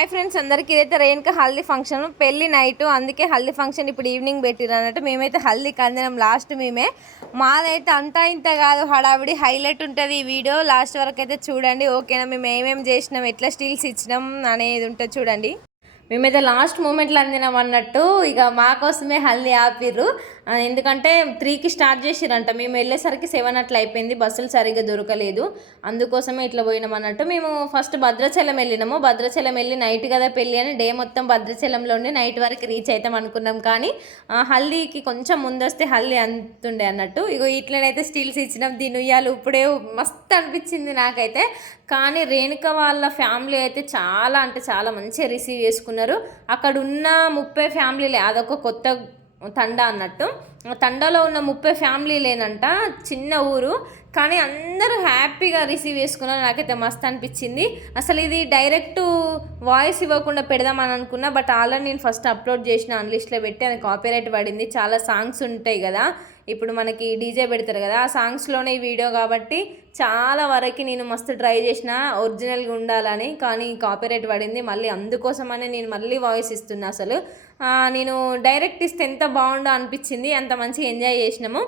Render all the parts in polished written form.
Hi friends అందరికీ ఇదైతే Renuka haldi function పెళ్లి నైట్ అందుకే హల్దీ ఫంక్షన్ ఇప్పుడు ఈవినింగ్ పెట్టిరు అన్నట్టు మేమైతే హల్దీకి అందినాం లాస్ట్ మేమే మాదైతే అంతా ఇంత కాదు హడావిడి హైలైట్ ఉంటుంది ఈ వీడియో లాస్ట్ వరకు అయితే చూడండి ఓకేనా మేము ఏమేమి చేసినాం ఎట్లా స్టిల్స్ ఇచ్చినాం అనేది ఉంటుంది చూడండి మేమైతే లాస్ట్ మూమెంట్లో అందినాం అన్నట్టు ఇక మా కోసమే హల్దీ ఆపిర్రు ఎందుకంటే 3కి స్టార్ట్ చేసిరంట మేము వెళ్ళేసరికి 7 అట్లా అయిపోయింది బస్సులు సరిగ్గా దొరకలేదు అందుకోసమే ఇట్లా పోయినాం అన్నట్టు మేము ఫస్ట్ భద్రాచలం వెళ్ళినాము భద్రాచలం వెళ్ళి నైట్ కదా పెళ్ళి అని డే మొత్తం భద్రాచలంలో ఉండి నైట్ వరకు రీచ్ అవుతాం అనుకున్నాం కానీ హల్దీకి కొంచెం ముందు వస్తే హల్దీ అంతుండే అన్నట్టు ఇగో ఇట్లనైతే స్టిల్స్ ఇచ్చినాం దీని ఉయ్యాలు ఇప్పుడే మస్తు అనిపించింది నాకైతే కానీ రేణుక వాళ్ళ ఫ్యామిలీ అయితే చాలా అంటే చాలా మంచిగా రిసీవ్ చేసుకున్నారు అక్కడ ఉన్న 30 ఫ్యామిలీలే అదొక కొత్త తండా అన్నట్టు తండాలో ఉన్న 30 ఫ్యామిలీలేనంట చిన్న ఊరు కానీ అందరూ హ్యాపీగా రిసీవ్ చేసుకున్నారు నాకైతే మస్తు అనిపించింది అసలు ఇది డైరెక్ట్ వాయిస్ ఇవ్వకుండా పెడదామని అనుకున్నా బట్ ఆల్రెడీ నేను ఫస్ట్ అప్లోడ్ చేసిన అన్లిస్ట్లో పెట్టి అది కాపీరైట్ పడింది చాలా సాంగ్స్ ఉంటాయి కదా ఇప్పుడు మనకి డీజే పెడతారు కదా ఆ సాంగ్స్లోనే ఈ వీడియో కాబట్టి చాలా వరకు నేను మస్తు ట్రై చేసిన ఒరిజినల్గా ఉండాలని కానీ కాపీరైట్ పడింది మళ్ళీ అందుకోసమనే నేను మళ్ళీ వాయిస్ ఇస్తున్నా అసలు నేను డైరెక్ట్ ఇస్తే ఎంత బాగుండో అనిపించింది అంత మంచిగా ఎంజాయ్ చేసినాము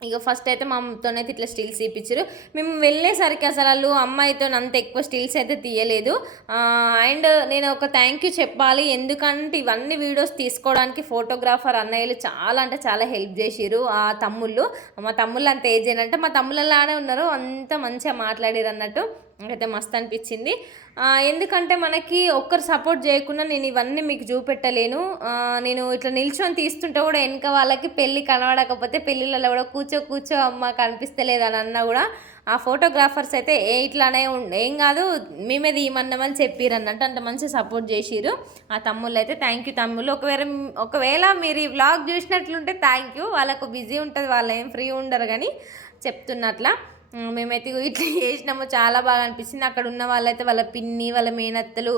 ఇక ఫస్ట్ అయితే మా అమ్మతోనైతే ఇట్లా స్టిల్స్ తీపిచ్చారు మేము వెళ్ళేసరికి అసలు వాళ్ళు అమ్మాయితో అంత ఎక్కువ స్టిల్స్ అయితే తీయలేదు అండ్ నేను ఒక థ్యాంక్ యూ చెప్పాలి ఎందుకంటే ఇవన్నీ వీడియోస్ తీసుకోవడానికి ఫోటోగ్రాఫర్ అన్నయ్యలు చాలా అంటే చాలా హెల్ప్ చేసిరు ఆ తమ్ముళ్ళు మా తమ్ముళ్ళు అంత ఏజ్ ఏంటంటే మా తమ్ముళ్ళలానే ఉన్నారు అంత మంచిగా మాట్లాడారు అన్నట్టు నాకైతే మస్తు అనిపించింది ఎందుకంటే మనకి ఒక్కరు సపోర్ట్ చేయకుండా నేను ఇవన్నీ మీకు చూపెట్టలేను నేను ఇట్లా నిల్చొని తీస్తుంటే కూడా వెనక వాళ్ళకి పెళ్ళి కనబడకపోతే పెళ్ళిళ్ళలో కూడా కూర్చో అమ్మ కనిపిస్తలేదు అని అన్నా కూడా ఆ ఫోటోగ్రాఫర్స్ అయితే ఇట్లానే ఏం కాదు మేమే తీయమన్నామని చెప్పిరు అన్నట్టు అంత మంచి సపోర్ట్ చేసిరు ఆ తమ్ముళ్ళు అయితే థ్యాంక్ యూ తమ్ముళ్ళు ఒకవేళ మీరు ఈ వ్లాగ్ చూసినట్లుంటే థ్యాంక్ యూ వాళ్ళకు బిజీ ఉంటుంది వాళ్ళు ఏం ఫ్రీ ఉండరు కానీ చెప్తున్నట్లా మేమైతే ఇట్లా చేసినాము చాలా బాగా అనిపించింది అక్కడ ఉన్న వాళ్ళైతే వాళ్ళ పిన్ని వాళ్ళ మేనత్తలు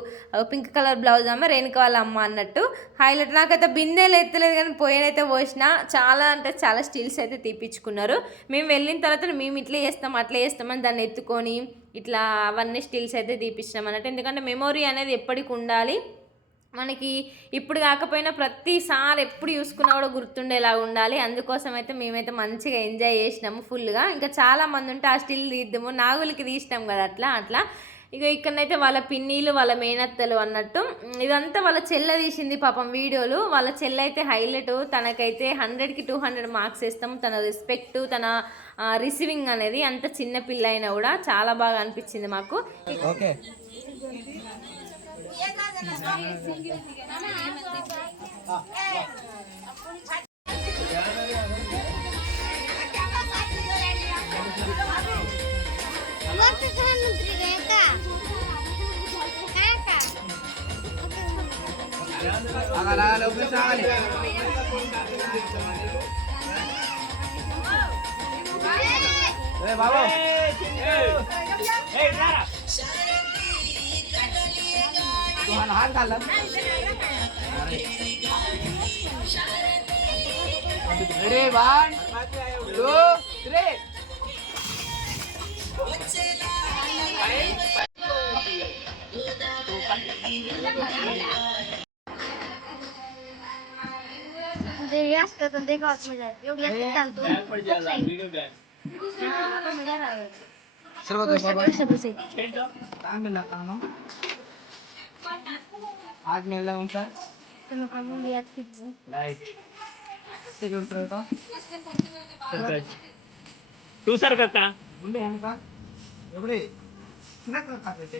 పింక్ కలర్ బ్లౌజ్ అమ్మ రేణుక వాళ్ళ అమ్మ అన్నట్టు హైలైట్ నాకైతే బిందెలు ఎత్తలేదు కానీ పోయినైతే పోసిన చాలా అంటే చాలా స్టిల్స్ అయితే తీపించుకున్నారు మేము వెళ్ళిన తర్వాత మేము ఇట్లా చేస్తాం అట్లా చేస్తామని దాన్ని ఎత్తుకొని ఇట్లా అవన్నీ స్టిల్స్ అయితే తీపించినాం అన్నట్టు ఎందుకంటే మెమొరీ అనేది ఎప్పటికి ఉండాలి మనకి ఇప్పుడు కాకపోయినా ప్రతిసారి ఎప్పుడు చూసుకున్నా కూడా గుర్తుండేలాగా ఉండాలి అందుకోసం అయితే మేమైతే మంచిగా ఎంజాయ్ చేసినాము ఫుల్గా ఇంకా చాలామంది ఉంటే ఆ స్టిల్ తీద్దాము నాగులకి తీసినాం కదా అట్లా ఇక ఇక్కడనైతే వాళ్ళ పిన్నీలు వాళ్ళ మేనత్తలు అన్నట్టు ఇదంతా వాళ్ళ చెల్లె తీసింది పాపం వీడియోలు వాళ్ళ చెల్లె అయితే హైలైట్ తనకైతే 100కి 200 మార్క్స్ ఇస్తాం తన రెస్పెక్ట్ తన రిసీవింగ్ అనేది అంత చిన్న పిల్ల అయినా కూడా చాలా బాగా అనిపించింది మాకు ఓకే हाथ घाल रेडी 1 2 3 आग मिलना उनका तो हम लिया थी राइट से उतर तो तू सर करता मुंडे हम का एवढे ना करता ते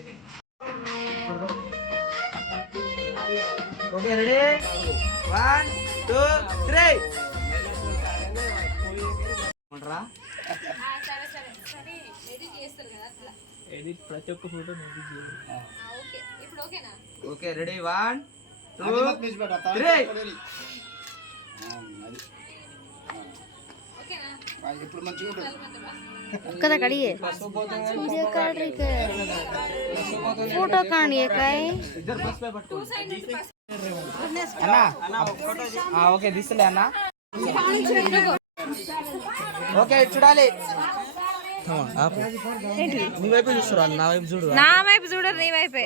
ओके रेडी 1 2 3 मोटरा సరే ఎడిట్ చేస్తారు కదా అట్లా ఎడిట్ ప్రతి ఒక్క ఫోటో ఎడిట్ చేయాలి ఓకే ఇప్పుడు ఓకేనా ఓకే రెడీ 1 2 3 ఓకేనా ఇప్పుడు మంచిగా ఉంటుంది कदा काढिए वीडियो काढ रही है फोटो काढिए काय అన్నా ఓకే దిస్లే అన్నా ఓకే చూడాలి నీ వైపు చూస్తురా, నా వైపు చూడు. నా వైపు చూడరు, నీ వైపే.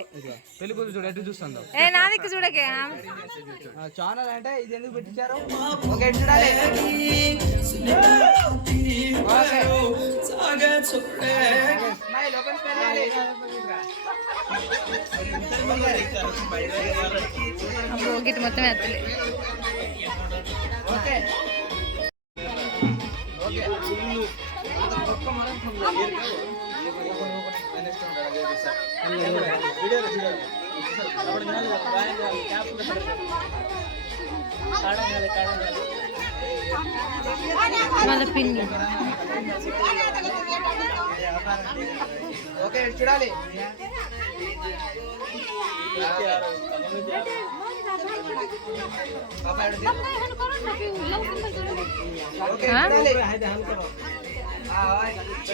పెళ్లి కూతురు చూడు ఎటు చూస్తుందో. ఏ నా దిక్కు చూడకే. ఛానల్ అంటే ఇది ఎందుకు పెట్టించారు? ఓకే చూడాలి. స్మైల్ ఓపెన్ చేయాలి. అప్పుడు గిట్ మొత్తం ఎత్తలే. ఓకే మళ్ళీ పిన్ని. ఓకే చూడాలి.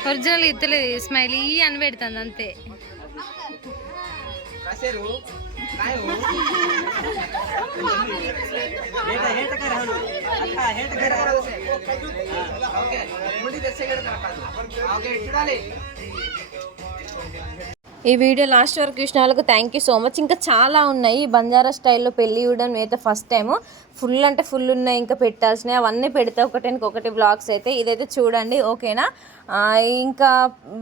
ఒరిజినల్ ఇత్తలేదు, స్మైల్ ఈ అని పెడుతుంది అంతే. ఈ వీడియో లాస్ట్ వరకు చూసిన వాళ్ళకు థ్యాంక్ యూ సో మచ్. ఇంకా చాలా ఉన్నాయి బంజారా స్టైల్లో పెళ్ళి ఇవ్వడం. నేనైతే ఫస్ట్ టైము ఫుల్ అంటే ఫుల్ ఉన్నాయి, ఇంకా పెట్టాల్సినవి అవన్నీ పెడతా ఒకటి బ్లాగ్స్ అయితే. ఇదైతే చూడండి ఓకేనా. ఇంకా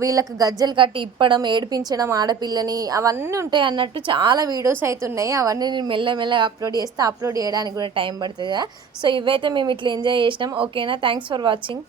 వీళ్ళకి గజ్జలు కట్టి ఇప్పడం, ఏడిపించడం ఆడపిల్లని అవన్నీ ఉంటాయి అన్నట్టు చాలా వీడియోస్ అయితే ఉన్నాయి. అవన్నీ నేను మెల్లమెల్లగా అప్లోడ్ చేయడానికి కూడా టైం పడుతుంది. సో ఇవైతే మేము ఇట్లా ఎంజాయ్ చేసినాం ఓకేనా. Thanks for watching.